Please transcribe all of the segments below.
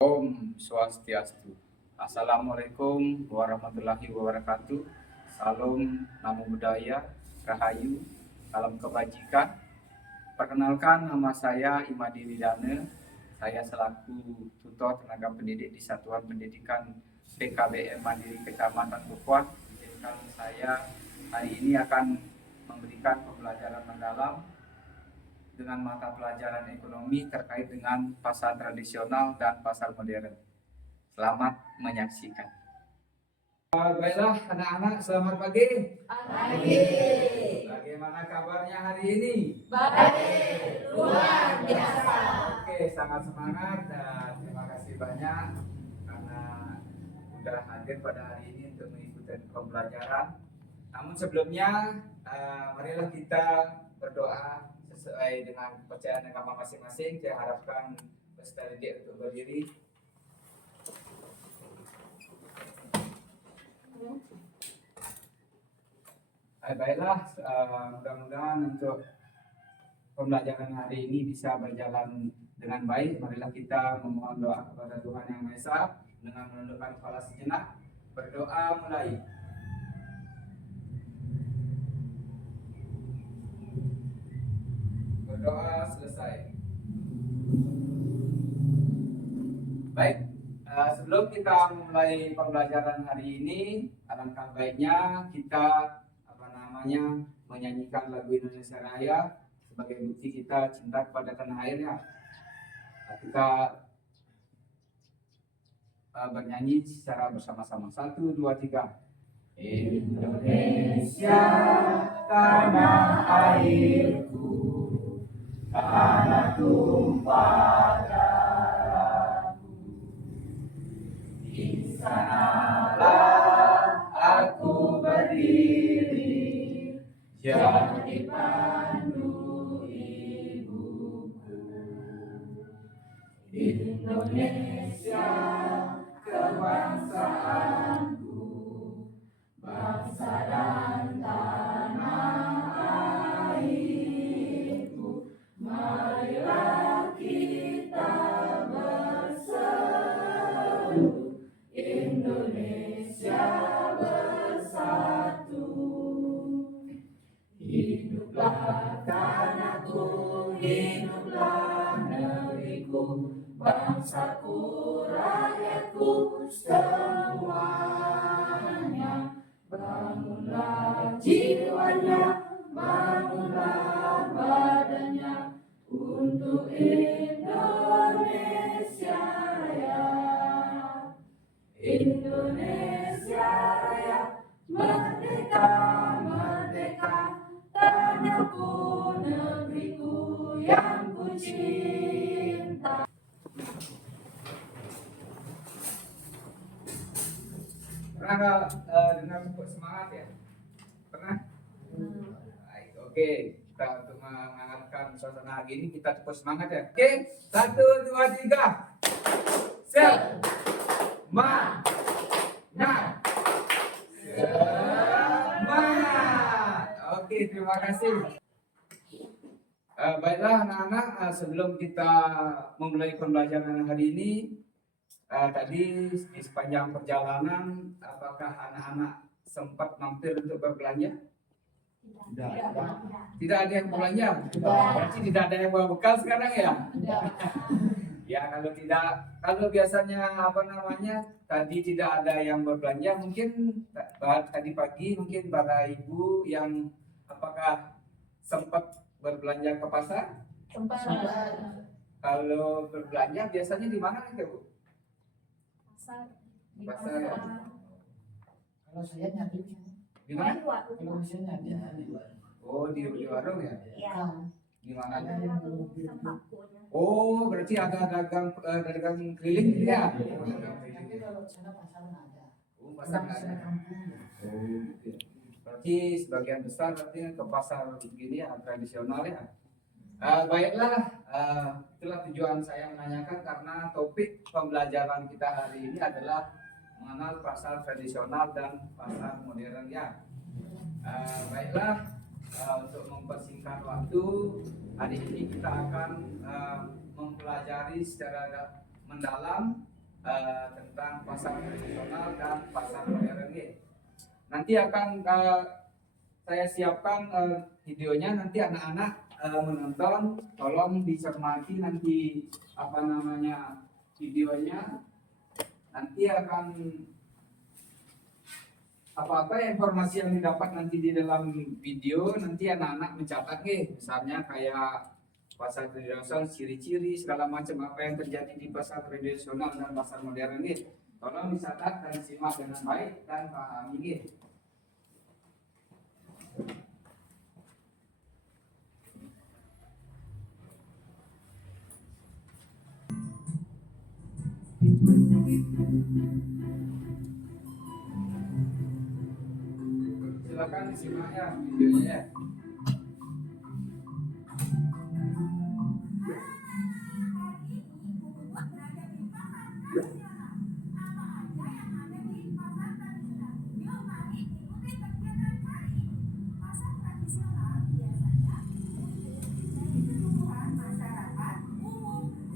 Om Swastiastu. Assalamualaikum warahmatullahi wabarakatuh. Salam Namo Buddhaya, Rahayu, salam kebajikan. Perkenalkan, nama saya Imadi Widana. Saya selaku tutor tenaga pendidik di Satuan Pendidikan PKBM Mandiri Kecamatan Bukuan. Izinkan saya hari ini akan memberikan pembelajaran mendalam dengan mata pelajaran ekonomi terkait dengan pasar tradisional dan pasar modern. Selamat menyaksikan. Baiklah anak-anak, selamat pagi. Pagi. Bagaimana kabarnya hari ini? Baik, luar biasa. Oke, sangat semangat dan terima kasih banyak karena sudah hadir pada hari ini untuk mengikuti pembelajaran. Namun sebelumnya, marilah kita berdoa sesuai dengan kepercayaan agama masing-masing. Saya harapkan peserta didik untuk berdiri. Baiklah, mudah-mudahan untuk pembelajaran hari ini bisa berjalan dengan baik. Marilah kita memohon doa kepada Tuhan Yang Maha Esa dengan menundukkan kepala sejenak. Berdoa mulai. Berdoa selesai. Baik, sebelum kita memulai pembelajaran hari ini, alangkah baiknya kita menyanyikan lagu Indonesia Raya sebagai bukti kita cinta kepada tanah airnya. Kita bernyanyi secara bersama-sama. 1, 2, 3. Indonesia tanah airku, tanah tumpah darahku, di sanalah aku berdiri, jadi pandu ibuku. Indonesia kebangsaanku, bangsa dan tanah airku. Marilah kita berseru, Indonesia bersatu. Hiduplah tanahku, hiduplah negeriku, bangsaku, rakyatku semuanya. Bangunlah jiwanya, bangunlah badannya untuk Indonesia Raya. Indonesia Raya, merdeka, merdeka, tanahku, negeriku yang ku cinta. Pernah dengar tepuk semangat ya? Pernah? Baik, oke. Kita untuk menghangatkan suasana hari ini kita tepuk semangat ya. Oke, 1, 2, 3. Semangat. Semangat. Oke, terima kasih. Baiklah anak-anak, sebelum kita memulai pembelajaran hari ini, tadi di sepanjang perjalanan, apakah anak-anak sempat mampir untuk berbelanja? Tidak ada yang belanja? Berarti tidak ada yang bawa bekal sekarang ya? Ya, kalau tidak, kalau biasanya tadi tidak ada yang berbelanja, mungkin tadi pagi mungkin para ibu yang apakah sempat berbelanja ke pasar? Sempat. Kalau berbelanja biasanya di mana itu, Bu? Pasar. Ya? Kalau saya nyari Di mana? kalau saya nyari Oh, di warung ya? Iya. Di mana? Sembako. Oh, berarti ada dagang keliling gitu ya? Tapi kalau sana pasar nggak ada. Oh, pasar nggak ada. Oh, gitu. Berarti sebagian besar berarti ke pasar begini ya, tradisional ya. Baiklah, itulah tujuan saya menanyakan karena topik pembelajaran kita hari ini adalah mengenal pasar tradisional dan pasar modern ya. Baiklah, untuk mempersingkat waktu, hari ini kita akan mempelajari secara mendalam tentang pasar tradisional dan pasar modern ini. Nanti akan saya siapkan videonya, nanti anak-anak menonton, tolong dicermati nanti videonya. Nanti akan apa-apa informasi yang didapat nanti di dalam video, nanti anak-anak mencatat nih, misalnya kayak pasar tradisional, ciri-ciri segala macam apa yang terjadi di pasar tradisional dan pasar modern ini. Tolong dicatat dan simak dengan baik dan pahami nih. Silakan disimak ya videonya ya.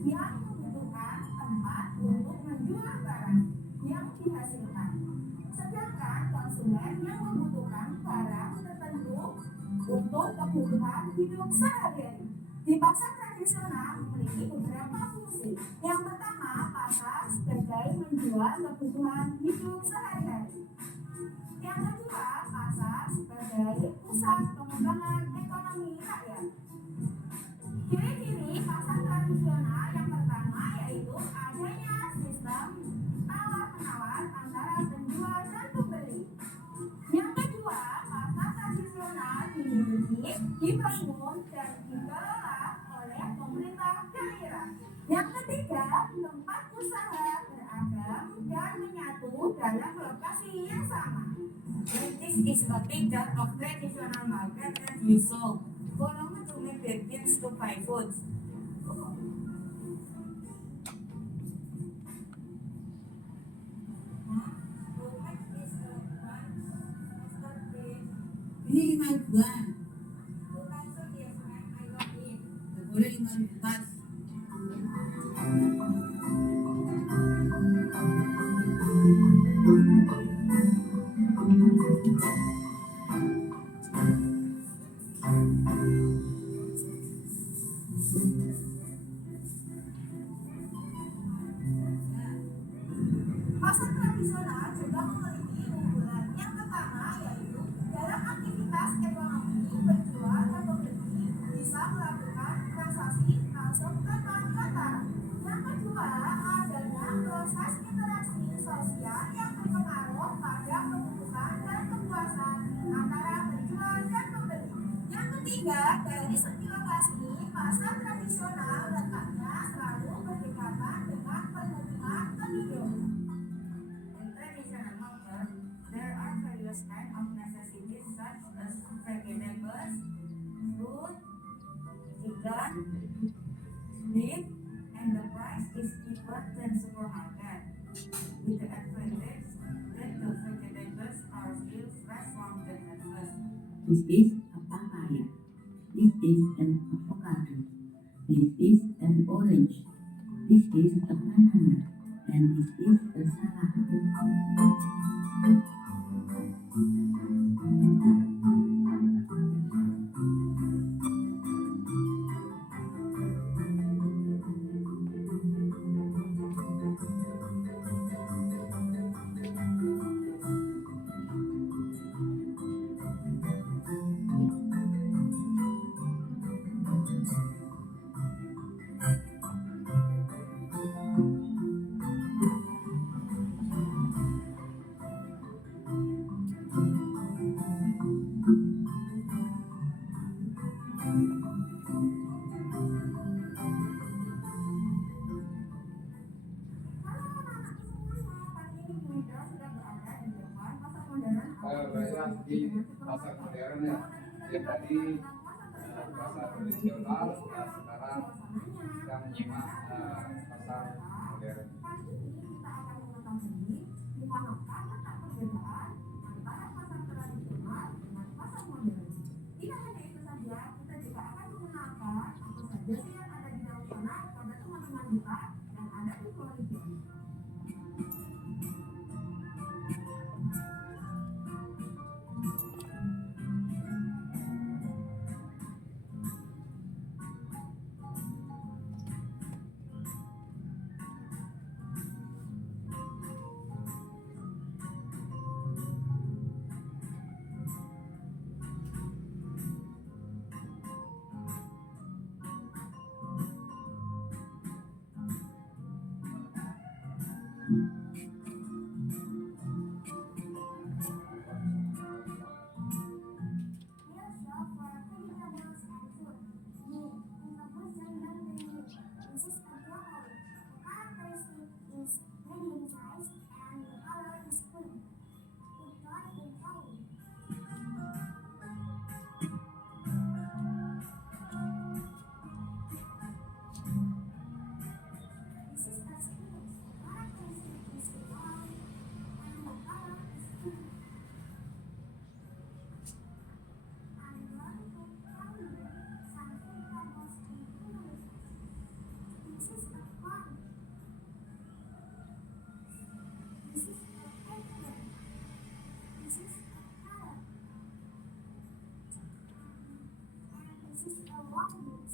Yang membutuhkan tempat untuk menjual barang yang dihasilkan. Sedangkan konsumen yang membutuhkan barang tertentu untuk kebutuhan hidup sehari-hari. Di pasar tradisional memiliki beberapa fungsi. Yang pertama, pasar sebagai menjual kebutuhan hidup sehari-hari. Yang kedua, pasar sebagai pusat pengembangan ekonomi rakyat. Ciri-ciri pasar tradisional yang pertama yaitu adanya sistem tawar-menawar antara penjual dan pembeli. Yang kedua, pasar tradisional dibangun dan dikelola oleh pemerintah daerah. Yang ketiga, tempat usaha beragam dan menyatu dalam lokasi yang sama. This is a picture of traditional market that we saw. Volume to make their kids to buy food. Ini 5 ribuan. Boleh 5 ribuan. Pasar tradisional juga memiliki unggulan. Yang pertama yaitu dalam aktivitas ekonomi, penjual dan pembeli bisa melakukan transaksi langsung tanpa perantara. Yang kedua, adanya proses interaksi sosial yang berpengaruh pada kebutuhan dan kepuasan antara penjual dan pembeli. Yang ketiga, dari segi lokasi, pasar tradisional letaknya selalu berdekatan dengan permukiman penduduk. In traditional market, there are various kinds of necessities such as vegetables, fruit, chicken, meat, and the price is cheaper than supermarket. With the advantage that the vegetables are still fresh from the harvest. This is a papaya. This is an avocado. This is an orange. This is a banana. And this is a salad. Baiklah di pasar modern ya. Yang tadi pasar tradisional, sekarang kita menyimak pasar modern. Tidak hanya itu saja, kita juga akan menggunakan apa saja sih yang ada di dalam sana pada teman-teman kita yang ada di Florida. Dear shop for vegetables and fruit. New in the Brazilian menu. This is a broccoli. The characteristic is medium size and the color is green. It got in China. This is a spinach. The characteristic is brown and the color is green. I'm going to tell you some vegetables in English. This is a corn. This is a eggplant. This is a carrot. And this is a walnut.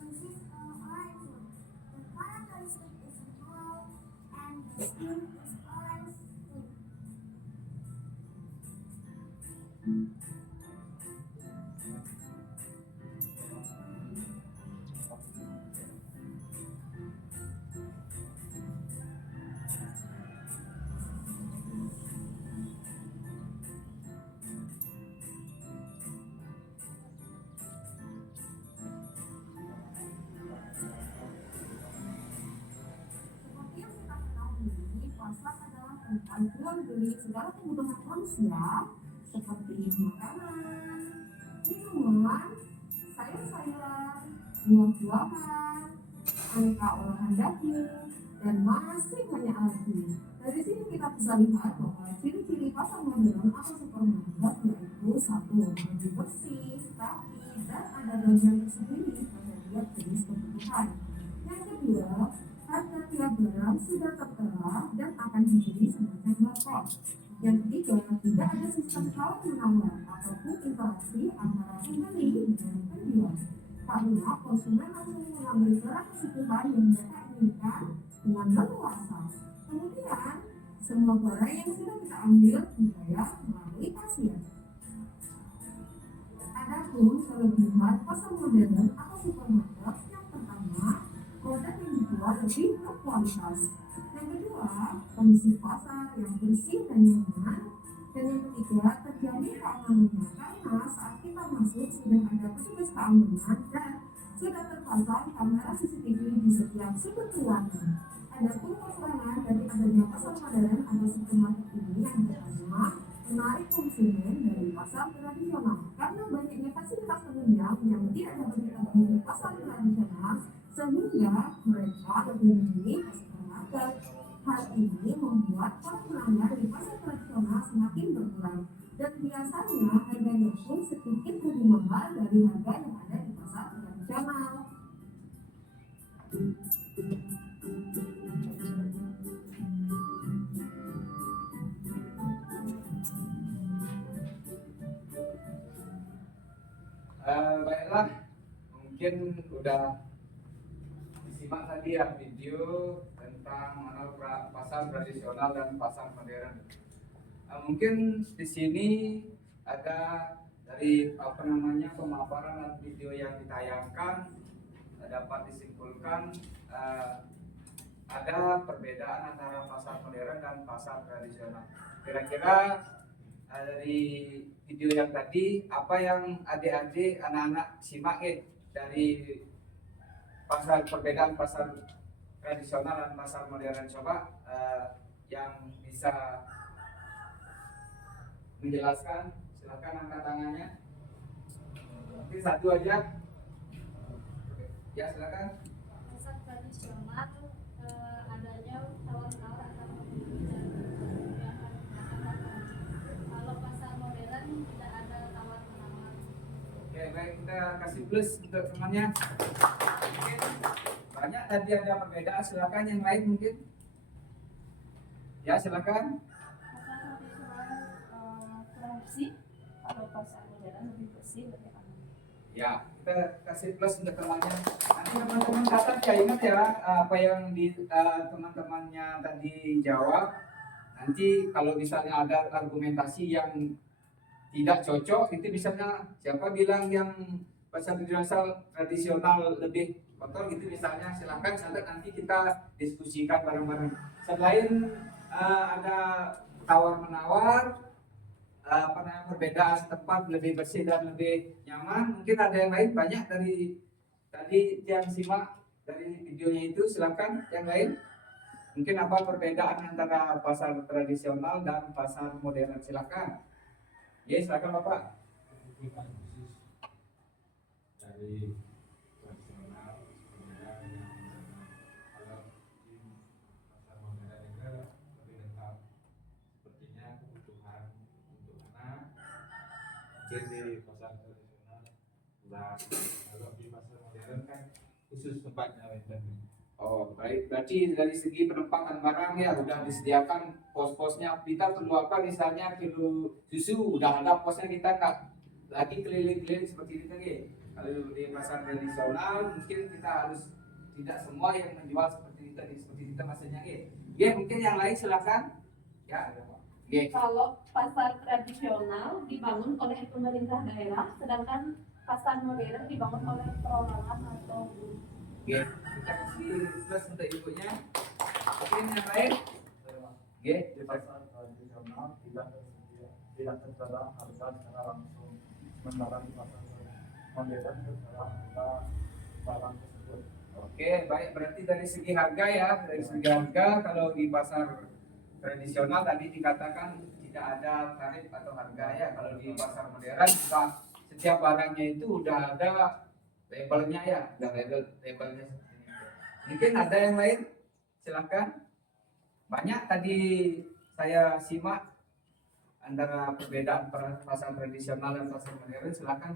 This is a orange. The characteristic is brown and the skin is orange too. Seperti yang kita ketahui, pasar adalah tempat jual beli segala kebutuhan manusia seperti makanan, minuman, sayur-sayuran, buah-buahan, aneka olahan daging, dan masih banyak lagi. Dari sini kita bisa lihat bahwa ciri-ciri pasar modern atau supermarket yaitu satu, lebih bersih, rapi, dan ada bagian tersendiri pada tiap jenis kebutuhan. Yang kedua, harga tiap barang sudah tertera dan akan diberi semacam barcode. Yang ketiga, tidak ada sistem tawar menawar ataupun interaksi antara pembeli dengan penjual. Karena konsumen langsung mengambil barang kebutuhan yang mereka inginkan dengan leluasa. Kemudian, semua barang yang sudah kita ambil dibayar melalui kasir. Adapun kelebihan pasar modern atau supermarket yang pertama, produk yang dijual lebih berkualitas. Yang kedua, kondisi pasar yang bersih dan nyaman. Dan yang ketiga, terjamin keamanannya karena saat kita masuk sudah ada petugas keamanan dan sudah terpasang kamera CCTV di setiap sudut ruangan. Adapun kekurangan dari adanya pasar modern atau supermarket ini yang pertama, menarik konsumen dari pasar tradisional karena banyaknya fasilitas penunjang yang tidak dapat ditemui di pasar tradisional sehingga mereka lebih memilih supermarket. Hal ini membuat para pelanggan di pasar tradisional semakin berkurang dan biasanya harganya pun sedikit lebih mahal dari harga yang ada di pasar tradisional. Baiklah, mungkin udah disimak tadi ya video tentang mengenal pasar tradisional dan pasar modern. Mungkin di sini ada dari pemaparan dan video yang ditayangkan dapat disimpulkan ada perbedaan antara pasar modern dan pasar tradisional. Kira-kira dari video yang tadi apa yang adik-adik anak-anak simak dari perbedaan pasar tradisional dan pasar modern, coba yang bisa menjelaskan silakan angkat tangannya. Mungkin satu aja. Ya silakan. Pasar tradisional adanya tawar-tawar antara pembeli dan penjual. Kalau pasar modern tidak ada tawar-menawar. Oke, baik, kita kasih plus untuk temannya. Mungkin banyak tadi ada perbedaan, silakan yang lain mungkin. Ya silakan. Pasar tradisional kurang bersih, kalau pasar modern lebih bersih, lebih aman. Ya, kita kasih plus untuk temannya. Nanti teman-teman catat ya, ingat ya apa yang teman-temannya tadi jawab. Nanti kalau misalnya ada argumentasi yang tidak cocok itu misalnya siapa bilang yang pasar tradisional lebih kotor gitu misalnya, silakan catat nanti kita diskusikan bareng-bareng. Selain ada tawar menawar perbedaan tempat lebih bersih dan lebih nyaman, mungkin ada yang lain banyak dari tadi yang simak dari videonya itu, silakan yang lain. Mungkin apa perbedaan antara pasar tradisional dan pasar modern, silakan. Ya, silakan Bapak. Dari tradisional kemudian yang kalau di pasar modern itu lebih lengkap, sepertinya kebutuhan untuk anak mungkin di pasar tradisional. Nah, kalau di pasar modern kan khusus tempatnya lagi. Oh baik, berarti dari segi penempatan barang ya udah disediakan pos-posnya. Kita perlu apa misalnya perlu susu, udah ada posnya, kita nggak lagi keliling-keliling seperti ini tadi. Kalau di pasar tradisional mungkin kita harus tidak semua yang menjual seperti itu tadi, seperti kita maksudnya ya. Mungkin yang lain silakan. Ya, ya. Kalau pasar tradisional dibangun oleh pemerintah daerah, sedangkan pasar modern dibangun oleh perorangan atau Oke, kita kasih plus untuk ibunya. Mungkin yang lain. Oke, Di pasar tradisional tidak tertera harga secara langsung, sementara di pasar modern tertera harga barang tersebut. oke, baik, berarti dari segi harga ya, dari segi harga kalau di pasar tradisional tadi dikatakan tidak ada tarif atau harga ya. Kalau di pasar modern juga setiap barangnya itu udah ada labelnya ya, udah labelnya seperti itu. Mungkin ada yang lain, silakan. Banyak tadi saya simak antara perbedaan pasar tradisional dan pasar modern. Silakan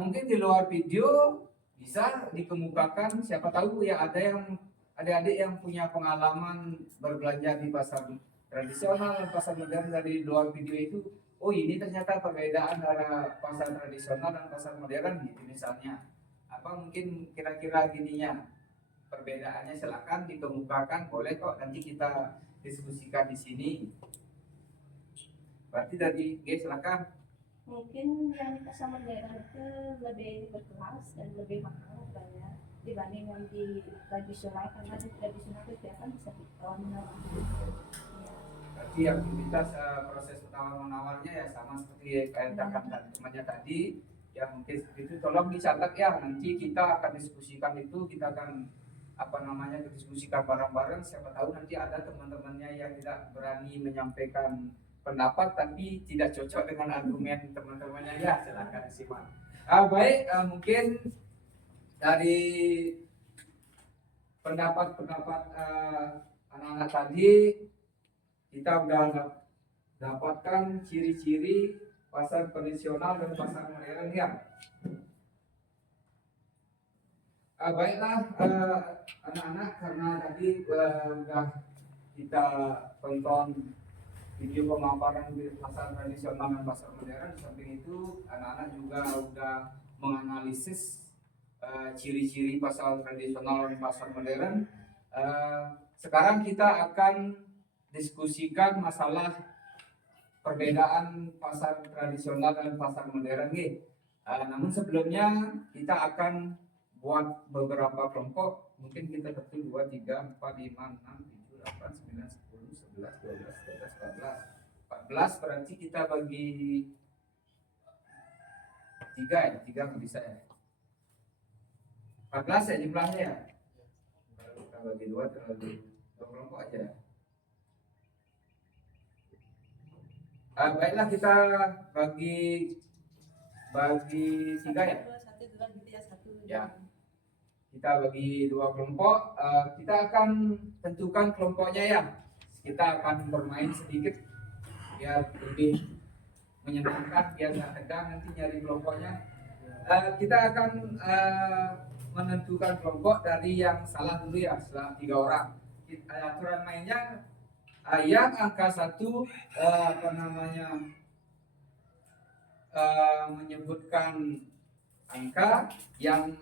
mungkin di luar video bisa dikemukakan, siapa tahu ya ada yang adik-adik yang punya pengalaman berbelanja di pasar tradisional dan pasar modern dari luar video itu. Oh ini ternyata perbedaan antara pasar tradisional dan pasar modern gitu misalnya. Apa mungkin kira-kira gininya perbedaannya, silakan dikemukakan, boleh kok nanti kita diskusikan di sini. Berarti dari silakan. mungkin yang di pasar modern itu lebih berkelas dan lebih mahal harganya dibanding yang di tradisional, karena di tradisional itu dia kan bisa diskon. Berarti aktivitas proses tawar menawarnya ya sama seperti katakan temannya tadi ya, mungkin seperti itu. Tolong dicatat ya, nanti kita akan diskusikan itu, kita akan diskusikan bareng-bareng. Siapa tahu nanti ada teman-temannya yang tidak berani menyampaikan pendapat tapi tidak cocok dengan argumen teman-temannya ya, silakan simak. Baik, mungkin dari pendapat-pendapat anak-anak tadi kita udah dapatkan ciri-ciri pasar tradisional dan pasar modern ya. Baiklah anak-anak, karena tadi udah kita tonton video pemaparan di pasar tradisional dan pasar modern. Di samping itu anak-anak juga udah menganalisis ciri-ciri pasar tradisional dan pasar modern. Sekarang kita akan diskusikan masalah perbedaan pasar tradisional dan pasar modern nih. Namun sebelumnya kita akan buat beberapa kelompok. Mungkin kita ketik 2, 3, 4, 5, 6, 7, 8, 9, 10, 11, 12, 13, 14. Berarti kita bagi 3 ya, 3 nggak bisa ya. 14 ya jumlahnya ya. Kalau kita bagi 2 terlalu 2 kelompok aja. Baiklah kita bagi 3 ya. Ya. Kita bagi 2 kelompok. Kita akan tentukan kelompoknya ya. Kita akan bermain sedikit biar lebih menyenangkan, biar nggak tegang nanti nyari kelompoknya. Kita akan menentukan kelompok dari yang salah dulu ya, setelah 3 orang. Aturan mainnya yang angka 1 menyebutkan angka, yang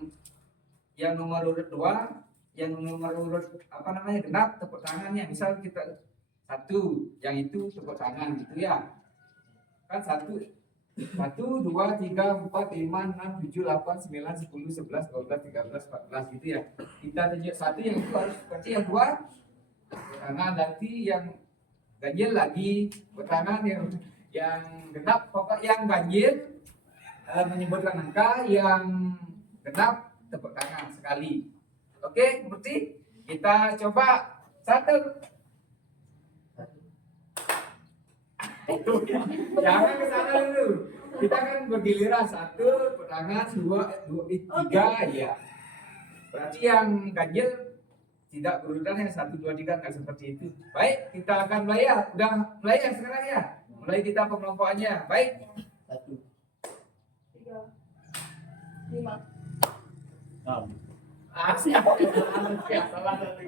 nomor urut 2, yang nomor urut genap tepuk tangannya. Misal kita 1, yang itu tepuk tangan gitu ya. kan 1, 2, 3, 4, 5, 6, 7, 8, 9, 10, 11, 12, 13, 14 gitu ya. Kita tunjuk satu yang itu harus berarti yang dua tangan, nanti yang ganjil lagi bertangan, yang genap pokok yang ganjil menyebutkan angka, yang genap tepuk tangan sekali. Oke, berarti kita coba 1. Jangan ke sana dulu. Kita kan bergiliran 1, tangan 2, 3 ya. Berarti yang ganjil tidak berurutan yang 1, 2, 3 kan seperti itu. Baik, kita akan mulai ya. Udah mulai ya sekarang ya. Mulai kita pengelompokannya. Baik. 1, 3, 5. Siapa? Salah satu.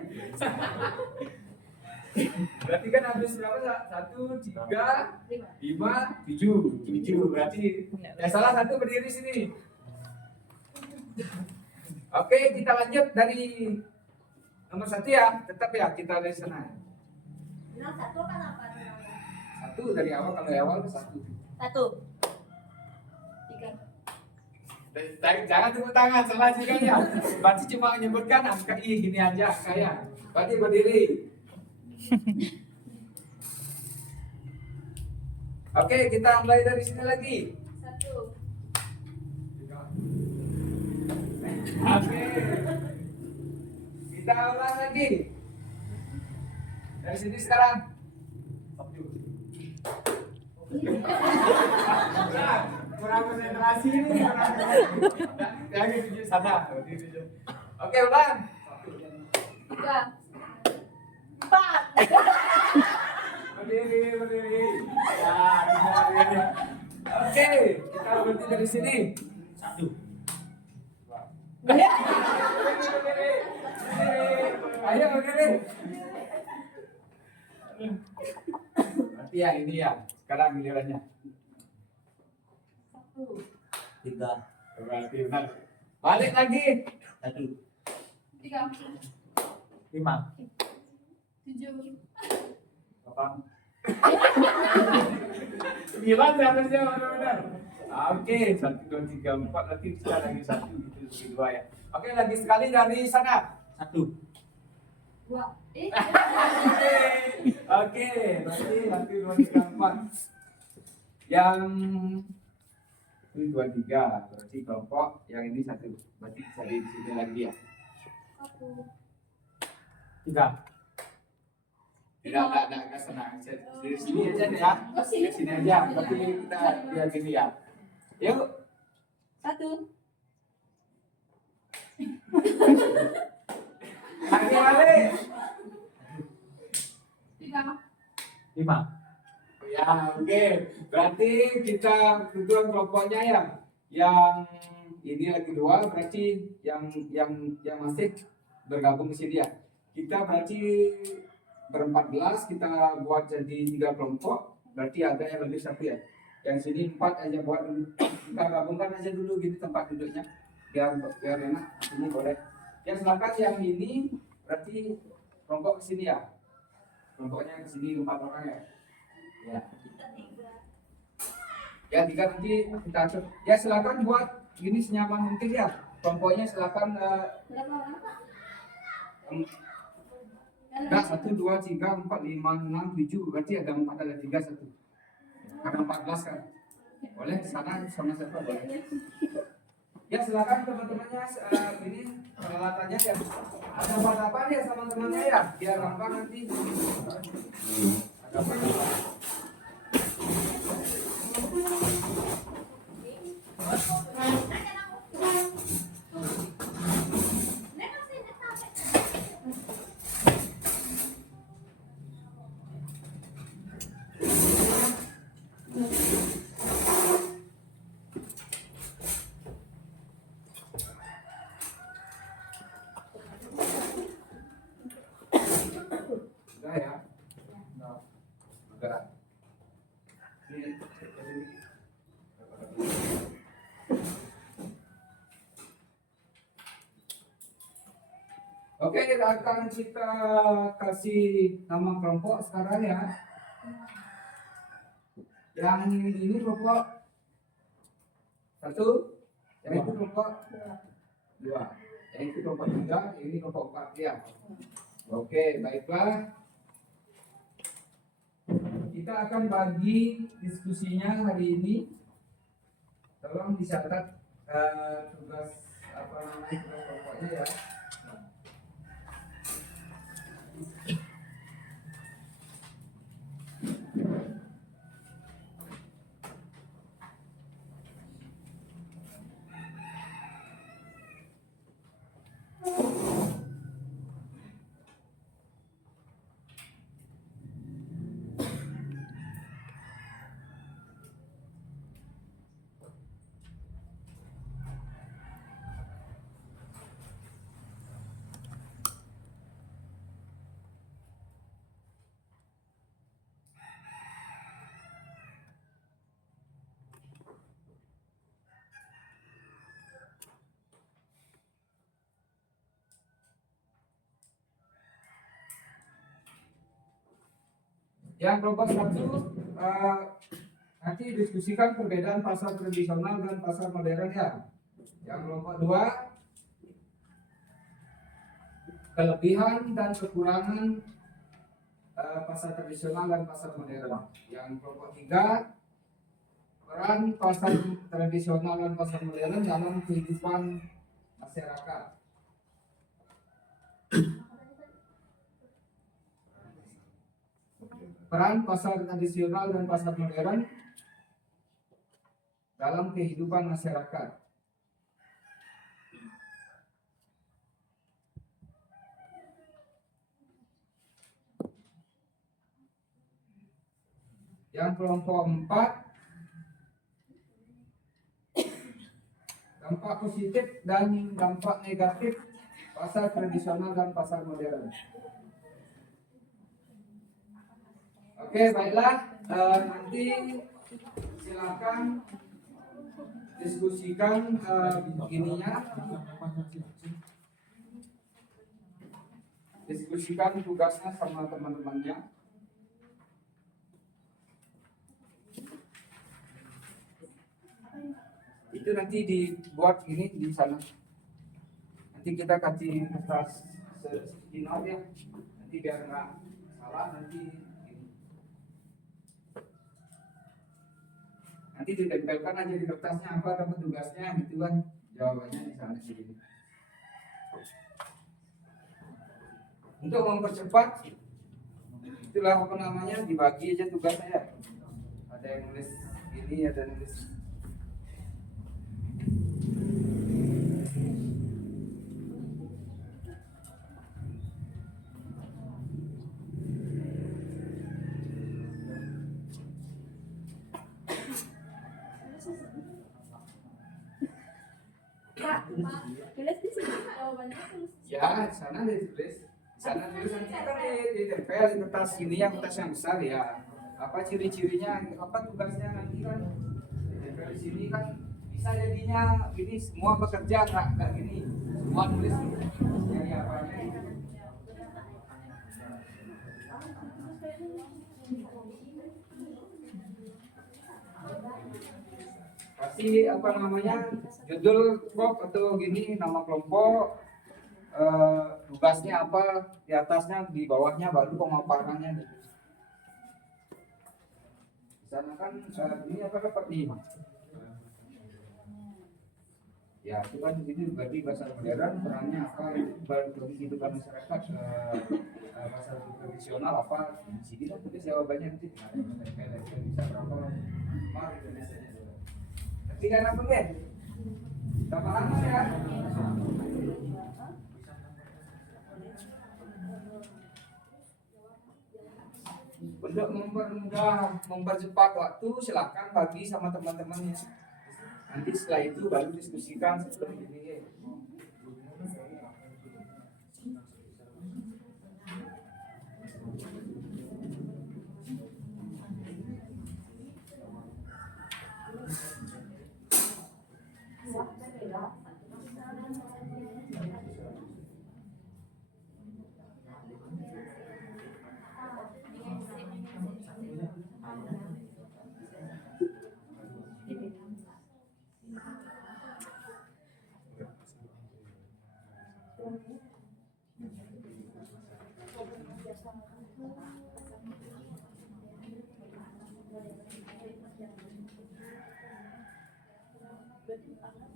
Berarti kan habis berapa? 1, 3, 5, 7. Berarti yang salah satu berdiri sini. Oke, kita lanjut dari nomor 1 ya. Tetap ya kita dari sana. Bilang 1 kan apa? 1 dari awal, kalau awal 1. 1, 3. Jangan tepuk tangan, salah juga ya. Berarti cuma menyebutkan angka gini aja kayak. Berarti berdiri. Oke, kita mulai dari sini lagi. 1. Oke. Kita ulang lagi. Dari sini sekarang. Kurang konsentrasi ini. Yang di sana. Oke, ulang. 3, 4. Berdiri. Ya, berdiri. Oke, kita berhenti dari sini. 1. Berdiri. Ayo berdiri. Berarti ya ini ya. Sekarang gilirannya. 1, 3. Berarti benar. Balik lagi. 3, 5. 7. 8. 9 seharusnya benar-benar. Oke, 1, 2, 3, 4. Nanti bisa lagi 1 gitu, 2 ya. Oke, lagi sekali dari sana. 1. 2. Oke, berarti nanti 2, 3, 4. Yang 1, 2, 3. Berarti kelompok yang ini 1. Berarti bisa di sini lagi ya. 1. 3. Tidak senang. Di sini aja nih ya. Di sini aja. Tapi kita lihat sini ya. Yuk. 1. Balik. 3. 5. Ya, oke. Berarti kita tentukan kelompoknya ya. Yang ini lagi 2, berarti yang masih bergabung ke sini ya. Kita berarti ber-14 kita buat jadi 3 kelompok. Berarti ada yang lebih 1 ya. Yang sini 4 aja buat dulu. Kita gabungkan aja dulu gini tempat duduknya. Biar enak. Ini boleh. Yang silakan yang ini berarti kelompok ke sini ya. Kelompoknya ke sini 4 orang ya. Ya. Ya 3 nanti kita atur. Ya silakan buat gini senyaman mungkin ya. Kelompoknya silakan Berapa orang? enggak 1, 2, 3, 4, 5, 6, 7. Berarti ada 4, ada 3, 1. Ada 14 kan. Boleh di sana sama siapa boleh. Ya silakan teman-temannya ini peralatannya ya. Ada apa ya sama temannya ya. Biar gampang nanti. Ada apa? Udah ya. Udah. Ini. Oke, akan kita kasih nama kelompok sekarang ya. Yang ini kelompok 1, yang itu kelompok 2, yang itu kelompok 3, ini kelompok 4 ya. Oke, baiklah. Kita akan bagi diskusinya hari ini. Tolong dicatat tugas apa namanya tugas pokoknya ya. Yang kelompok 1 nanti diskusikan perbedaan pasar tradisional dan pasar modern ya. Yang kelompok 2 kelebihan dan kekurangan pasar tradisional dan pasar modern. Yang kelompok 3 peran pasar tradisional dan pasar modern dalam kehidupan masyarakat. Peran pasar tradisional dan pasar modern dalam kehidupan masyarakat. Yang kelompok 4 dampak positif dan dampak negatif pasar tradisional dan pasar modern. Oke, baiklah. Nanti silakan diskusikan ininya. Diskusikan tugasnya sama teman-temannya. Itu nanti dibuat ini di sana. Nanti kita kasih kertas segini ya. Nanti biar nggak salah nanti. Nanti ditempelkan aja di kertasnya apa dapat tugasnya gitu kan, jawabannya di sana sini. Untuk mempercepat itulah apa namanya, dibagi aja tugasnya ya. Ada yang nulis ini, ada yang nulis Tulis di sini jawabannya tulis. ya di sana ditulis. Di sana tulis nanti kan ditempel di kertas ini yang kertas yang besar ya. Apa ciri-cirinya, apa tugasnya nanti kan ditempel di sini kan bisa jadinya gini semua bekerja nggak gini semua nulis dari apanya gitu. Kasih apa namanya judul kelompok atau gini nama kelompok, tugasnya apa di atasnya, di bawahnya baru pemaparannya gitu. Di sana kan ini apa dapat nih? Ya itu kan di sini berarti pasar modern perannya apa bagi kehidupan masyarakat, pasar tradisional apa di sini kan tulis jawabannya nanti bisa berapa mark Indonesia. Tapi kan apa ya? Tambah lama ya. Untuk mempercepat waktu silakan bagi sama teman-temannya. Nanti setelah itu baru diskusikan sebelum ini.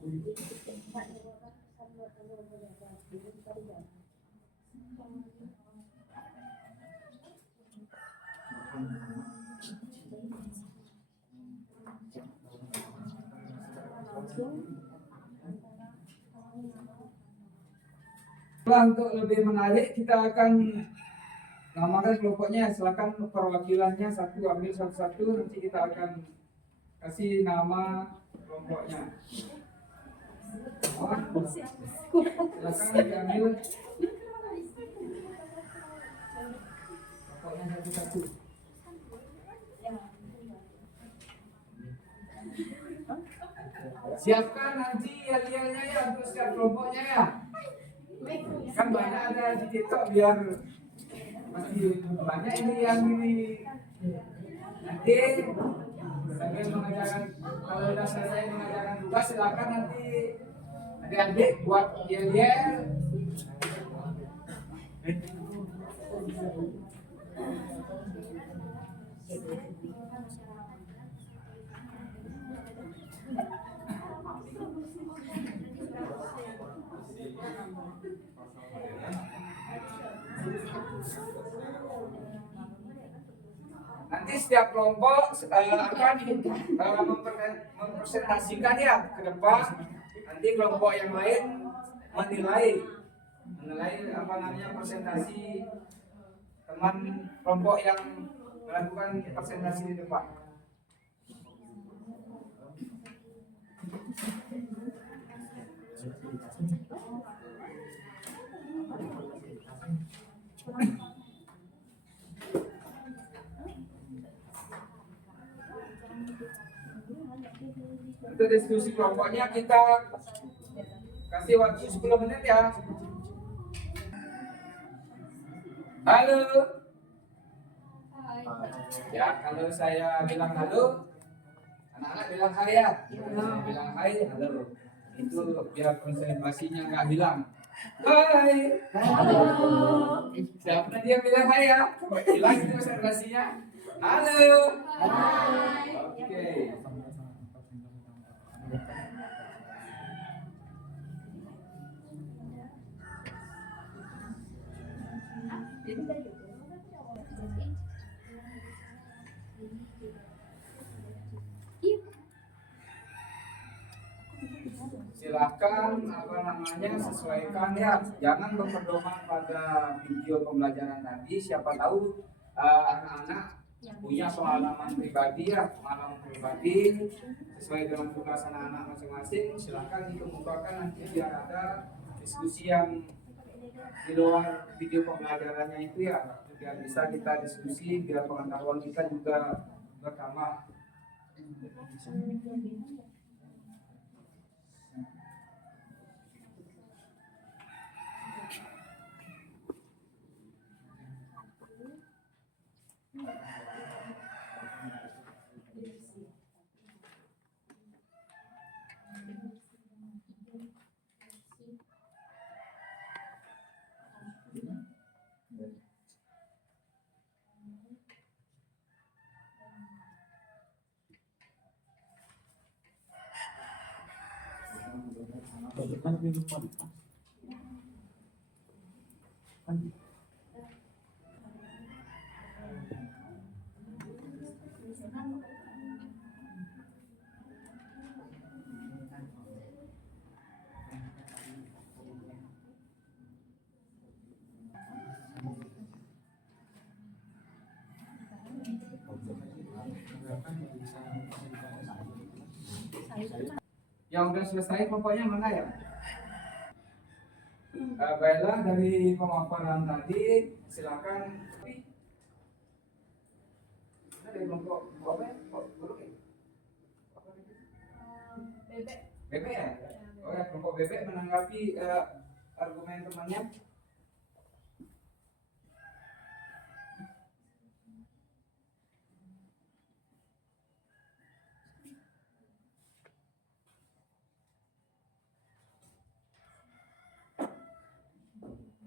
Nah, untuk lebih menarik kita akan namakan kelompoknya. Silakan perwakilannya satu ambil satu-satu, nanti kita akan kasih nama kelompoknya. Silakan diambil kelompoknya satu-satu. Siapkan nanti yel-yelnya ya untuk setiap kelompoknya ya. Kan banyak ada di TikTok biar masih banyak ini yang ini. Nanti sambil mengajarkan, kalau sudah selesai mengajarkan tugas silakan nanti adik-adik buat yel-yel. Nanti setiap kelompok akan mempresentasikan ya ke depan. Nanti kelompok yang lain menilai apa namanya presentasi teman kelompok yang melakukan presentasi di depan. Untuk diskusi kelompoknya kita kasih waktu 10 menit ya. Halo. Ya, kalau saya bilang halo, anak-anak bilang hai ya. Bilang hai, halo. Itu biar konsentrasinya nggak hilang. Hai. Halo. Siapa dia bilang hai ya? Hilang itu konsentrasinya. Halo. Hai. Oke. Silakan apa namanya sesuaikan ya, jangan berpedoman pada video pembelajaran tadi. Siapa tahu anak-anak punya pengalaman pribadi ya, pengalaman pribadi sesuai dengan tugas anak-anak masing-masing. Silakan dikemukakan nanti biar ada diskusi yang di luar video pembelajarannya itu ya, biar bisa kita diskusi, biar pengetahuan kita juga bertambah. Yang sudah selesai kelompoknya mana ya? Baiklah, dari pemaparan tadi silakan. Dari kelompok apa ya? Bebek ya? Oh ya, kelompok bebek menanggapi argumen temannya.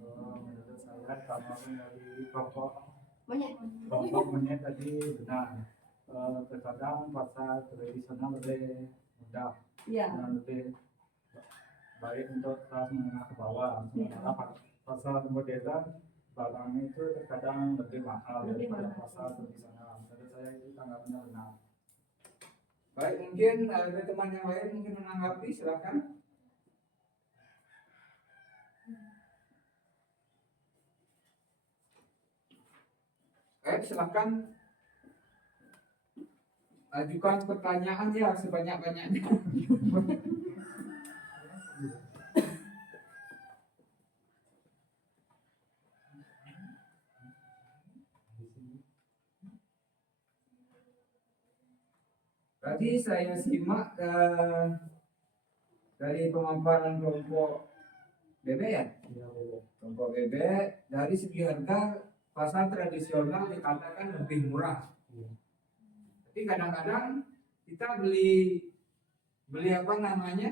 Menurut saya tambahan dari kelompok menit tadi benar. Terkadang pasar tradisional lebih mudah dan lebih baik untuk kelas menengah ke bawah. Sementara pasar modern barangnya itu terkadang lebih mahal Lebih daripada mahal. pasar tradisional. Menurut saya itu tanggapannya benar. Baik, mungkin ada teman yang lain mungkin menanggapi, silakan. Baik, silakan ajukan pertanyaan ya sebanyak-banyaknya. Tadi saya simak dari pemaparan kelompok BB ya, kelompok BB dari segi harga pasar tradisional dikatakan lebih murah. Tapi kadang-kadang kita beli apa namanya,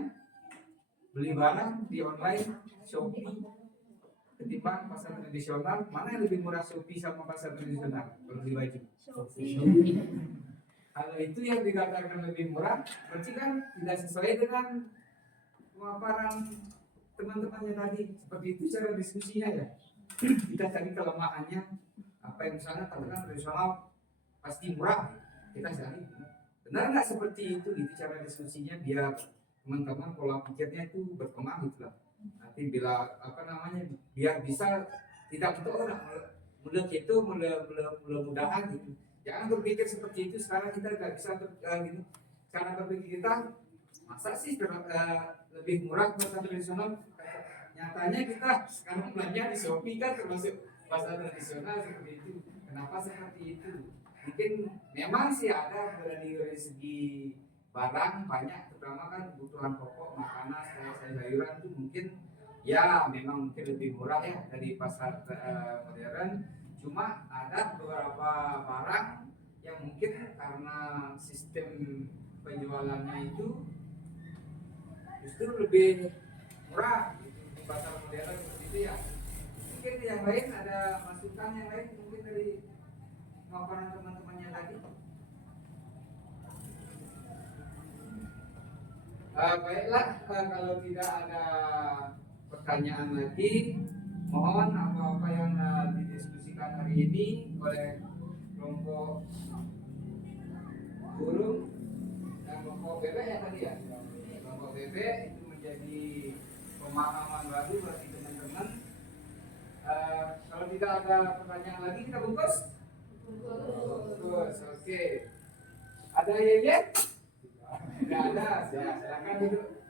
beli barang di online Shopee ketimbang pasar tradisional, mana yang lebih murah, Shopee sama pasar tradisional kalau beli baju? Shopee. Kalau itu yang dikatakan lebih murah, berarti kan tidak sesuai dengan pemaparan teman-temannya tadi. Seperti itu cara diskusinya ya. Kita cari kelemahannya, apa yang misalnya katakan tradisional pasti murah, kita cari benar nggak seperti itu gitu cara diskusinya, biar teman-teman pola pikirnya itu berkembang gitu lah. Nanti bila apa namanya, biar bisa tidak untuk orang mudah-mudahan gitu. Jangan berpikir seperti itu. Sekarang kita nggak bisa gitu. Cara berpikir kita, masa sih lebih murah pasar tradisional? Nyatanya kita sekarang belanja di Shopee kan termasuk pasar tradisional seperti itu. Kenapa seperti itu? Mungkin memang sih ada dari segi barang banyak, terutama kan kebutuhan pokok, makanan, sayur-sayuran itu mungkin ya memang mungkin lebih murah ya dari pasar modern. Cuma ada beberapa barang yang mungkin karena sistem penjualannya itu justru lebih murah gitu, di pasar modern seperti itu ya. Mungkin yang lain ada masukan yang lain mungkin dari pemaparan teman-temannya tadi. Baiklah, kalau tidak ada pertanyaan lagi, mohon apa-apa yang didiskusikan hari ini oleh kelompok burung dan kelompok bebek ya tadi ya. Kelompok bebek itu menjadi pemahaman baru bagi teman-teman. Kalau tidak ada pertanyaan lagi, kita bungkus. Bungkus, oke. Ada Yeye? Tidak ada, ya, silakan duduk.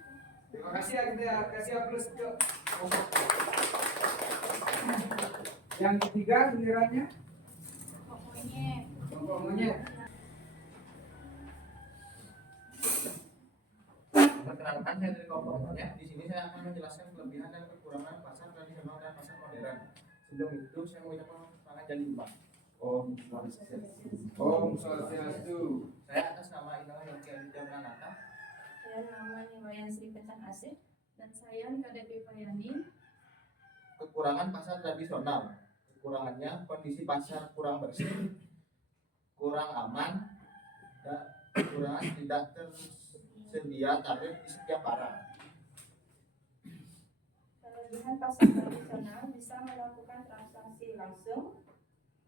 Terima kasih ya, kita kasih aplaus untuk yang ketiga gilirannya. Kelompok monyet. Perkenalkan, saya dari kelompok monyet. Di sini saya akan menjelaskan kelebihan dan kekurangan pasar tradisional dan pasar modern. Sebelum itu saya mengucapkan selamat jadi Pak. Om Swastiastu. Saya atas nama Indah Yogi Aditya Pranata. Saya namanya Wayan Sri Pencang Asih dan saya KDP Payani. Kekurangan pasar tradisional. Kekurangannya kondisi pasar kurang bersih, kurang aman, dan kekurangan tidak tersedia tarif di setiap barang. Kelebihan pasar tradisional bisa melakukan transaksi langsung,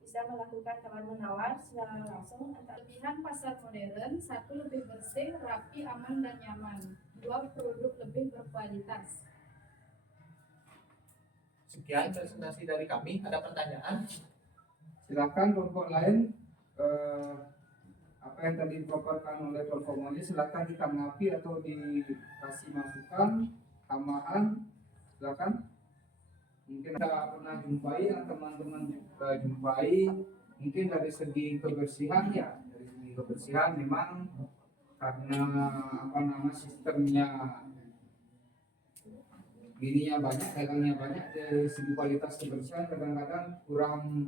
bisa melakukan tawar-menawar secara langsung. Kelebihan pasar modern, satu, lebih bersih, rapi, aman, dan nyaman. Dua, produk lebih berkualitas. Sekian presentasi dari kami. Ada pertanyaan? Silakan kelompok lain. Apa yang tadi dipaparkan oleh kelompok monyet silakan ditanggapi atau dikasih masukan, tambahan. Silakan. Mungkin kita pernah jumpai yang teman-teman jumpai, mungkin dari segi kebersihan ya, dari segi kebersihan memang karena apa nama sistemnya gininya banyak, dagangnya banyak, dari segi kualitas kebersihan kadang-kadang kurang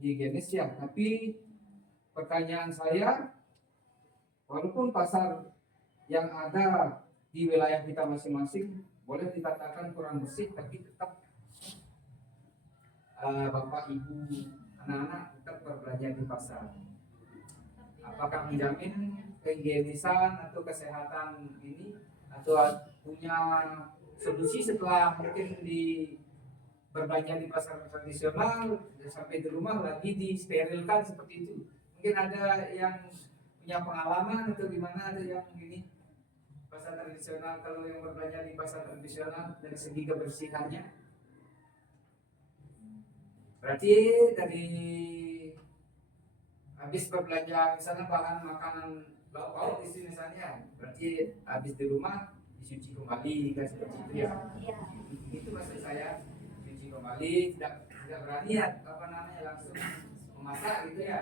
higienis ya. Tapi pertanyaan saya, walaupun pasar yang ada di wilayah kita masing-masing boleh dikatakan kurang bersih, tapi tetap bapak, ibu, anak-anak tetap berbelanja di pasar. Apakah menjamin kehigienisan atau kesehatan ini, atau punya solusi setelah mungkin berbelanja di pasar tradisional sampai di rumah lagi disterilkan seperti itu. Mungkin ada yang punya pengalaman atau gimana, ada yang begini pasar tradisional, kalau yang berbelanja di pasar tradisional dari segi kebersihannya. Berarti dari habis berbelanja misalnya bahan makanan lauk di sini misalnya, berarti habis di rumah dicuci kembali kan seperti itu ya. Iya. Itu maksud saya, cuci kembali, tidak berani ya langsung memasak gitu ya.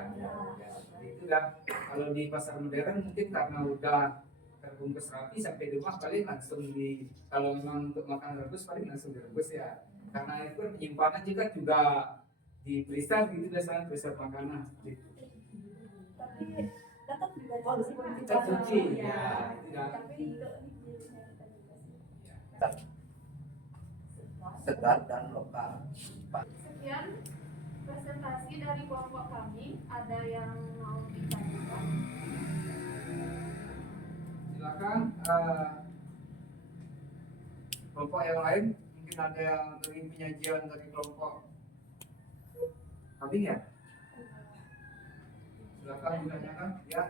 Itu dah kalau di pasar modern mungkin karena udah terbungkus rapi sampai di rumah paling langsung kalau memang untuk makan rebus paling langsung direbus ya. Karena itu penyimpanan juga di freezer gitu biasanya, freezer makanan gitu. Tapi tetap juga Kita cuci ya. ya, itu dah. Tapi itu segar dan lokal. sekian presentasi dari kelompok kami. Ada yang mau ditanyakan? Silakan kelompok yang lain, mungkin ada yang dari penyajian dari kelompok kambing ya. Silakan ditanyakan ya.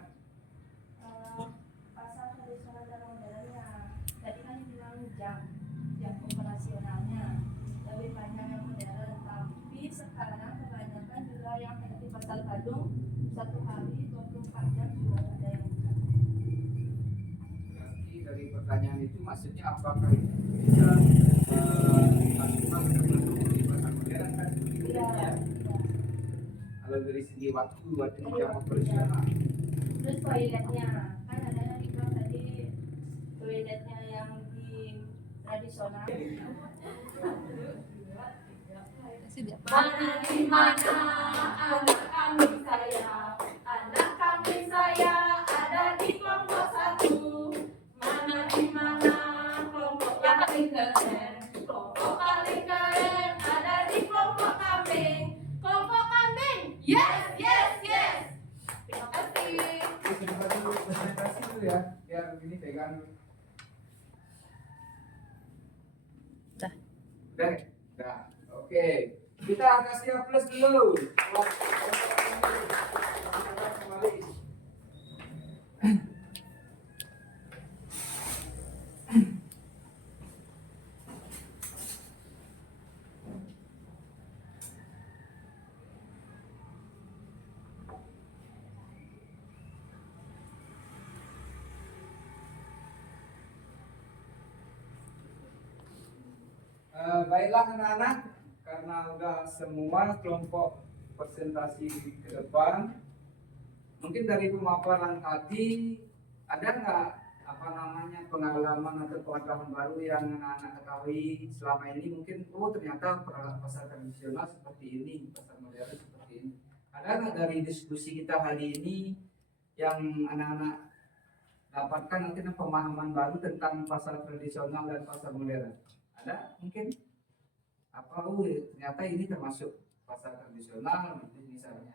Pasar tradisional dan modernnya tadi kan bilang jam operasionalnya lebih panjang yang modern, tapi sekarang kebanyakan juga yang ada di pasar Badung 1 hari 24 jam juga ada yang buka. Berarti dari pertanyaan itu maksudnya apakah itu bisa dimasukkan di pasar modern kan? Iya. Kalau dari segi waktu jam operasional. Terus toiletnya kan ada yang dibilang tadi toiletnya yang di tradisional. Mana di mana anak kambing saya ada di kelompok 1. Mana di mana kelompok yang paling keren, kelompok paling keren ada di kelompok kambing. Kelompok kambing, yes. Terima kasih. Presentasi dulu ya, biar begini pegang. Udah. Oke. Kita kasih plus dulu. Kembali. Baiklah anak-anak, karena udah semua kelompok presentasi ke depan, mungkin dari pemaparan tadi ada nggak pengalaman atau pengetahuan baru yang anak-anak ketahui selama ini? Mungkin ternyata pasar tradisional seperti ini, pasar modern seperti ini. Ada nggak dari diskusi kita hari ini yang anak-anak dapatkan mungkin pemahaman baru tentang pasar tradisional dan pasar modern? Ada mungkin ternyata ini termasuk pasar tradisional gitu misalnya,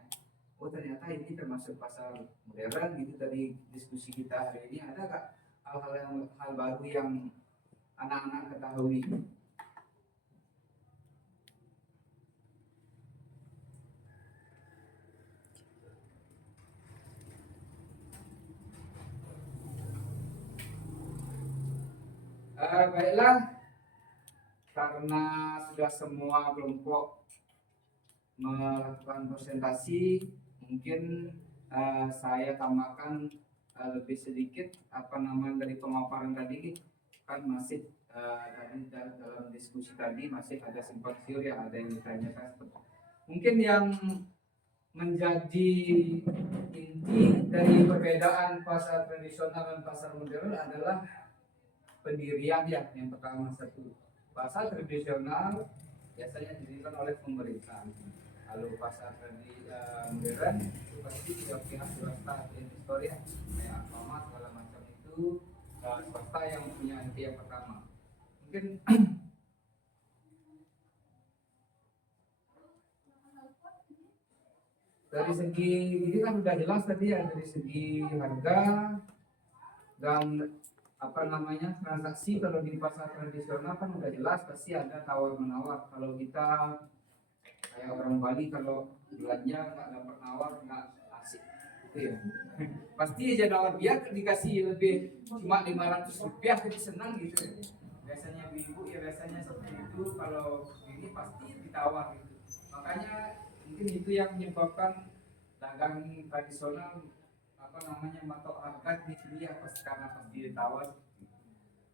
ternyata ini termasuk pasar modern gitu. Dari diskusi kita hari ini ada nggak hal baru yang anak-anak ketahui? Baiklah, karena sudah semua kelompok melakukan presentasi, mungkin saya tambahkan lebih sedikit dari pemaparan tadi. Kan masih tadi dalam diskusi tadi masih ada simpang siur ya, ada yang ditanyakan. Mungkin yang menjadi inti dari perbedaan pasar tradisional dan pasar modern adalah pendirian ya. Yang pertama, satu, pasar tradisional biasanya didirikan oleh pemerintah. Lalu pasar modern itu pasti pihak swasta, investor ya, kayak Alfamart segala macam itu swasta yang punya inti yang pertama. Mungkin dari segi ini kan udah jelas tadi ya, dari segi harga dan transaksi. Kalau di pasar tradisional kan udah jelas pasti ada tawar menawar. Kalau kita kayak orang Bali, kalau belanja nggak dapat nawar nggak asik gitu ya. Pasti aja nawar, biar dikasih lebih cuma 500 rupiah jadi senang gitu. Biasanya ibu ya biasanya seperti itu. Kalau ini pasti ditawar gitu. Makanya mungkin itu yang menyebabkan dagang tradisional matok harga di sini ya karena pasti ditawar.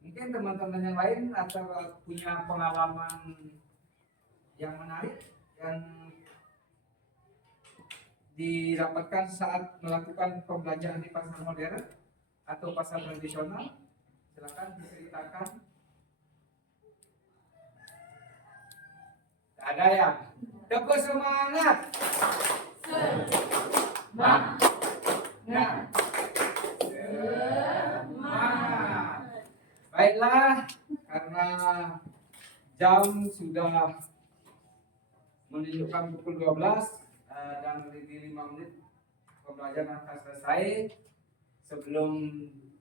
Mungkin teman-teman yang lain atau punya pengalaman yang menarik yang didapatkan saat melakukan pembelajaran di pasar modern atau pasar tradisional, silakan diceritakan. Ada ya? Tepuk semangat. Semangat. Baiklah, karena jam sudah menunjukkan pukul 12 dan lebih 5 menit pembelajaran akan selesai. Sebelum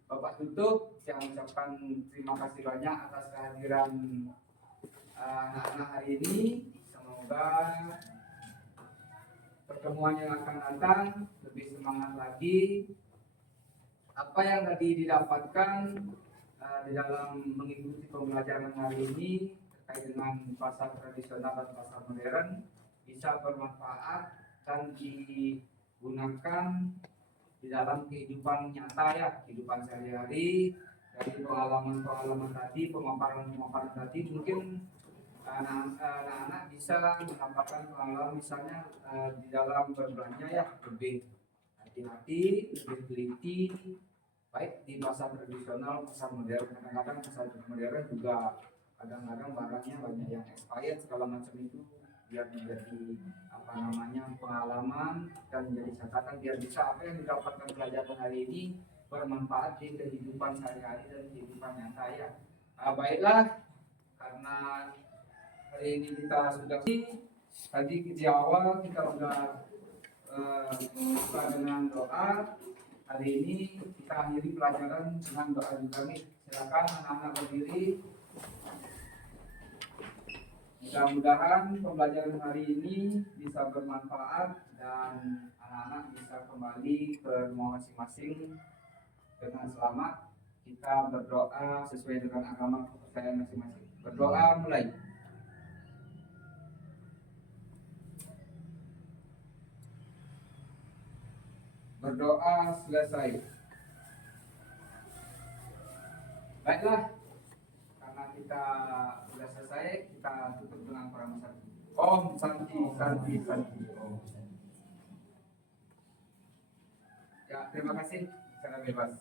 Bapak tutup, saya mengucapkan terima kasih banyak atas kehadiran anak-anak hari ini. Semoga pertemuan yang akan datang lebih semangat lagi. Apa yang tadi didapatkan di dalam mengikuti pembelajaran hari ini terkait dengan pasar tradisional dan pasar modern bisa bermanfaat dan digunakan di dalam kehidupan nyata ya, kehidupan sehari-hari. Dari pengalaman-pengalaman tadi, pemaparan-pemaparan tadi, mungkin anak-anak bisa mendapatkan pengalaman misalnya di dalam berbelanja ya, lebih hati-hati, lebih teliti, baik di pasar tradisional, pasar modern. Kadang-kadang pasar modern juga kadang-kadang barangnya banyak yang expired segala macam itu, biar menjadi pengalaman dan menjadi catatan biar bisa apa yang didapatkan pelajaran hari ini bermanfaat di kehidupan sehari-hari dan kehidupan nyata ya. Baiklah, karena hari ini kita sudah tadi di awal kita sudah buka dengan doa. Hari ini kita akhiri pelajaran dengan doa juga nih. Silakan anak-anak berdiri. Mudah-mudahan pembelajaran hari ini bisa bermanfaat dan anak-anak bisa kembali ke rumah masing-masing dengan selamat. Kita berdoa sesuai dengan agama kepercayaan masing-masing. Berdoa mulai. Berdoa selesai. Baiklah, karena kita sudah selesai, kita tutup dengan peramusan. Om Santi Santi Santi Om. Ya, terima kasih secara bebas.